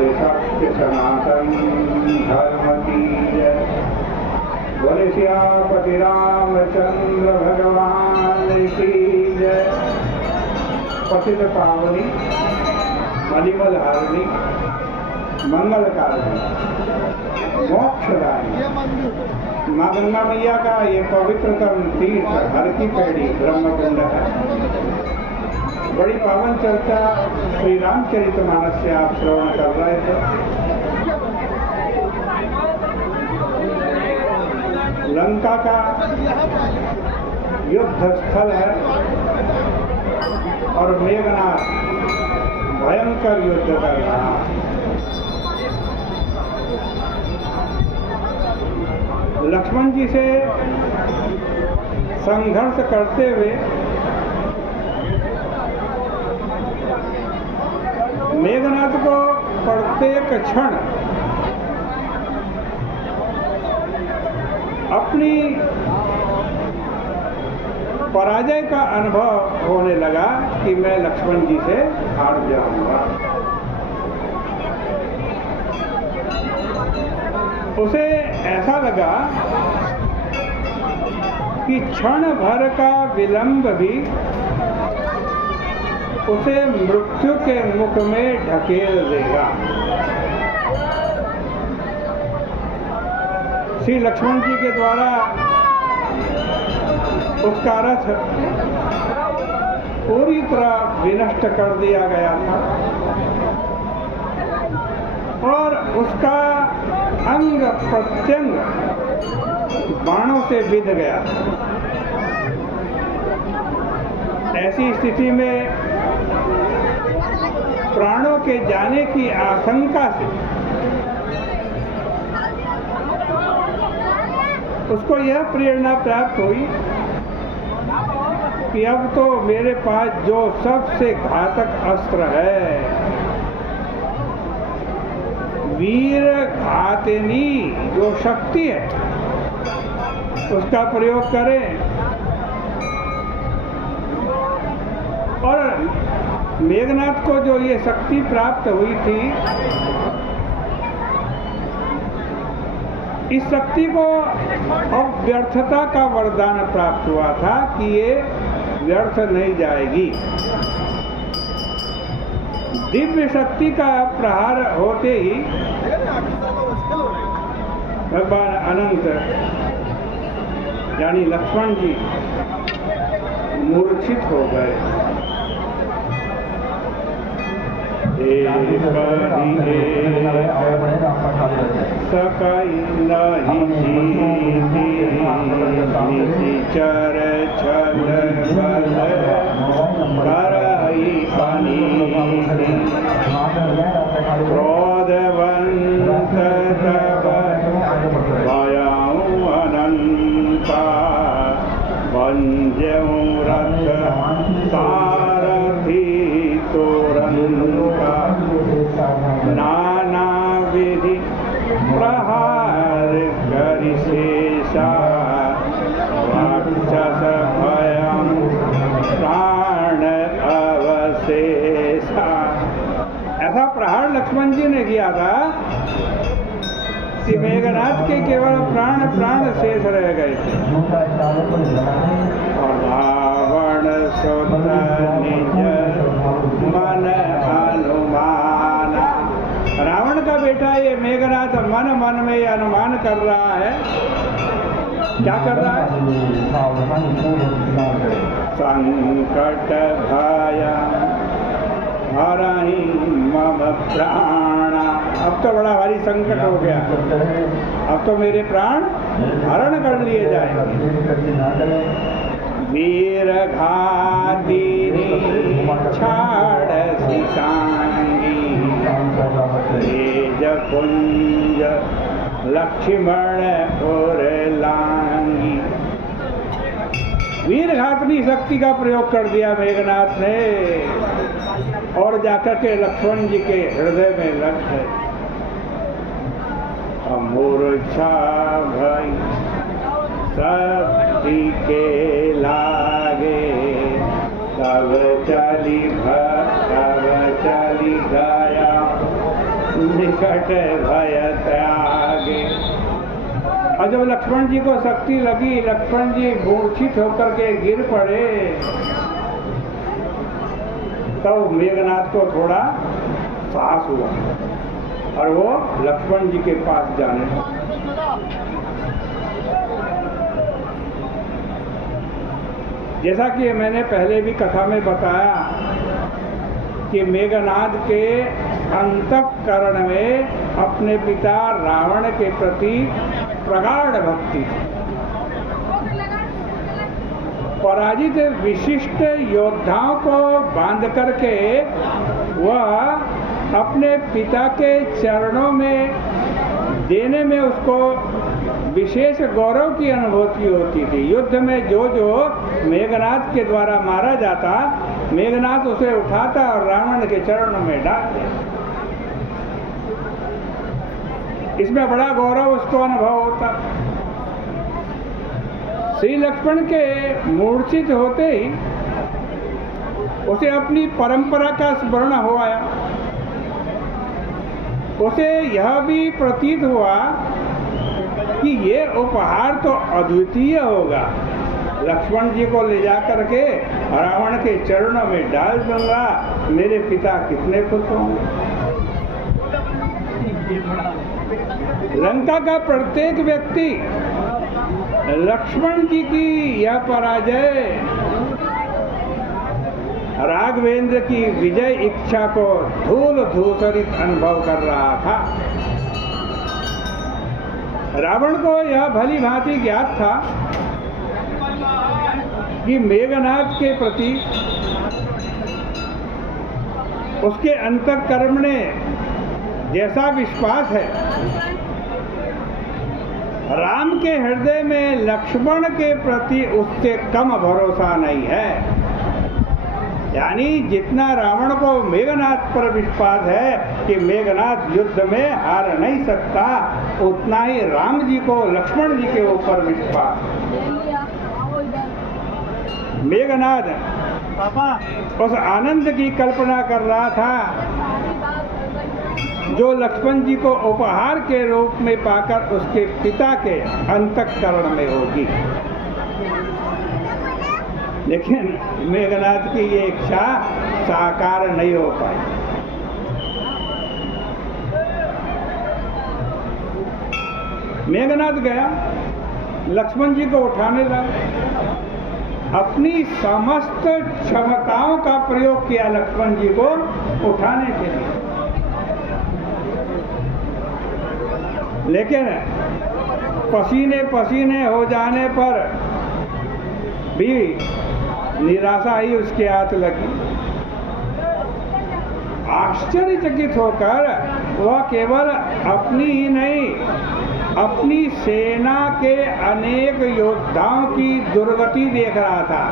बोले सत्य सनातन धर्म की जय। बोले सियापति रामचंद्र भगवान की जय। पतित पावनी मलिमल हारिणी मंगलकारिणी मोक्षदायिनी माँ गंगा मैया का ये पवित्रतम तीर्थ हर की पेड़ी ब्रह्मकुंड है। बड़ी पावन चर्चा श्री रामचरितमानस से आप श्रवण कर रहे थे। लंका का युद्ध स्थल है और मेघनाथ भयंकर युद्ध कर रहा है। लक्ष्मण जी से संघर्ष करते हुए मेघनाथ को प्रत्येक क्षण अपनी पराजय का अनुभव होने लगा कि मैं लक्ष्मण जी से हार जाऊंगा। उसे ऐसा लगा कि क्षण भर का विलंब भी उसे मृत्यु के मुख में ढकेल देगा। श्री लक्ष्मण जी के द्वारा उसका रथ पूरी तरह विनष्ट कर दिया गया था और उसका अंग प्रत्यंग बाणों से बिध गया। ऐसी स्थिति में प्राणों के जाने की आशंका से उसको यह प्रेरणा प्राप्त हुई कि अब तो मेरे पास जो सबसे घातक अस्त्र है, वीर घातिनी जो शक्ति है, उसका प्रयोग करें। और मेघनाथ को जो ये शक्ति प्राप्त हुई थी, इस शक्ति को अब व्यर्थता का वरदान प्राप्त हुआ था कि ये व्यर्थ नहीं जाएगी। दिव्य शक्ति का प्रहार होते ही भगवान अनंत यानी लक्ष्मण जी मूर्छित हो गए। सकाई नहीं चर छल बल कराई क्रोधवंत तब भयाऊं अनंता वंद्यऊं रथ सारथी तोरंका नाना विधि प्रहार करि शेषा राक्षस भयं प्राण अवशेषा। ऐसा प्रहार लक्ष्मण जी ने किया था कि मेघनाथ के केवल प्राण शेष रह गए थे। और रावण सुत निज मन अनुमान, रावण का बेटा ये मेघनाथ मन में ये अनुमान कर रहा है। क्या कर रहा है? संकट भय हरहि मम प्राणा। अब तो बड़ा भारी संकट हो गया, अब तो मेरे प्राण हरण कर लिए जाएंगे। वीर घातिनी छाड़ सिसांगी तेज पुंज लक्ष्मण और लांगी। वीर घातनी शक्ति का प्रयोग कर दिया मेघनाथ ने और जाकर के लक्ष्मण जी के हृदय में लग गए। मूर्छा भई शक्ति के लागे तब चली गया निकट भय त्यागे। और जब लक्ष्मण जी को शक्ति लगी, लक्ष्मण जी मूर्छित होकर के गिर पड़े, तो मेघनाथ को थोड़ा साहस हुआ और वो लक्ष्मण जी के पास जाने लगे। जैसा कि मैंने पहले भी कथा में बताया कि मेघनाद के अंतःकरण में अपने पिता रावण के प्रति प्रगाढ़ भक्ति थी। पराजित विशिष्ट योद्धाओं को बांध करके वह अपने पिता के चरणों में देने में उसको विशेष गौरव की अनुभूति होती थी। युद्ध में जो जो मेघनाद के द्वारा मारा जाता, मेघनाद उसे उठाता और रावण के चरणों में डाल देता। इसमें बड़ा गौरव उसको अनुभव होता। श्री लक्ष्मण के मूर्छित होते ही उसे अपनी परंपरा का स्मरण हो आया। उसे यह भी प्रतीत हुआ कि ये उपहार तो अद्वितीय होगा। लक्ष्मण जी को ले जाकर के रावण के चरणों में डाल दूंगा, मेरे पिता कितने खुश होंगे। लंका का प्रत्येक व्यक्ति लक्ष्मण जी की यह पराजय, राघवेंद्र की विजय इच्छा को धूल धूसरित अनुभव कर रहा था। रावण को यह भली भांति ज्ञात था कि मेघनाद के प्रति उसके अंतःकरण में जैसा विश्वास है, राम के हृदय में लक्ष्मण के प्रति उससे कम भरोसा नहीं है। यानी जितना रावण को मेघनाद पर विश्वास है कि मेघनाद युद्ध में हार नहीं सकता, उतना ही राम जी को लक्ष्मण जी के ऊपर विश्वास। मेघनाद उस आनंद की कल्पना कर रहा था जो लक्ष्मण जी को उपहार के रूप में पाकर उसके पिता के अंतःकरण में होगी। लेकिन मेघनाद की ये इच्छा साकार नहीं हो पाई। मेघनाद गया, लक्ष्मण जी को उठाने लगा, अपनी समस्त क्षमताओं का प्रयोग किया लक्ष्मण जी को उठाने के लिए। लेकिन पसीने पसीने हो जाने पर भी निराशा ही उसके हाथ लगी। आश्चर्यचकित होकर वह केवल अपनी ही नहीं, अपनी सेना के अनेक योद्धाओं की दुर्गति देख रहा था।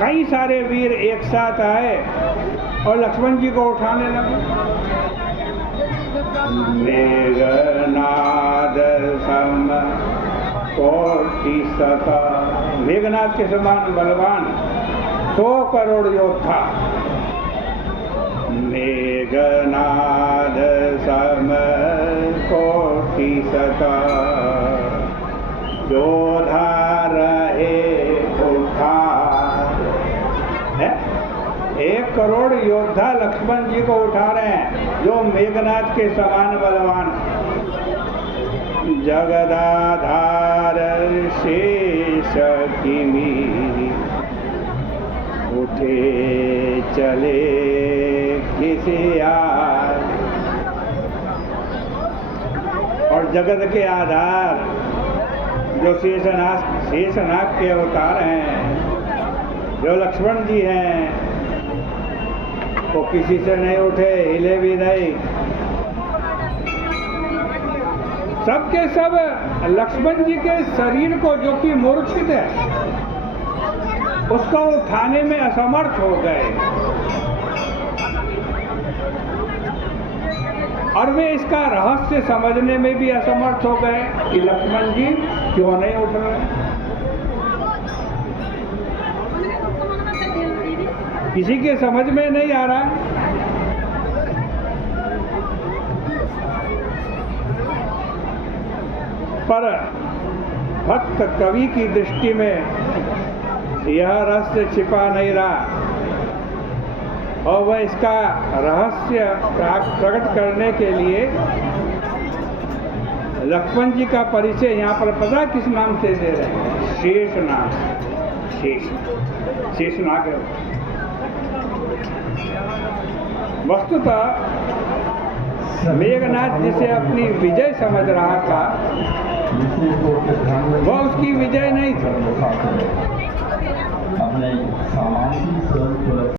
कई सारे वीर एक साथ आए और लक्ष्मण जी को उठाने लगे। मेघनाद सम कोटि सता, मेघनाद के समान बलवान 100 करोड़ योद्धा। मेघनाद सम कोटि सता, योद्धा रहे उठा। 1 करोड़ योद्धा लक्ष्मण जी को उठा रहे हैं, जो मेघनाद के समान बलवान। जगदाधार शेष किमी, उठे चले किसी आर। और जगत के आधार जो शेषनाग के अवतार हैं, जो लक्ष्मण जी हैं, वो किसी से नहीं उठे, हिले भी नहीं। सब के सब लक्ष्मण जी के शरीर को, जो कि मूर्छित है, उसको उठाने में असमर्थ हो गए। और वे इसका रहस्य समझने में भी असमर्थ हो गए कि लक्ष्मण जी क्यों नहीं उठ रहे। किसी के समझ में नहीं आ रहा। पर भक्त कवि की दृष्टि में यह रहस्य छिपा नहीं रहा और वह इसका रहस्य प्रकट करने के लिए लक्ष्मण जी का परिचय यहाँ पर पता किस नाम से दे रहे हैं? शेष नाम। शेष नाग है। वस्तुतः मेघनाथ जिसे अपनी विजय समझ रहा था वह उसकी विजय नहीं थी।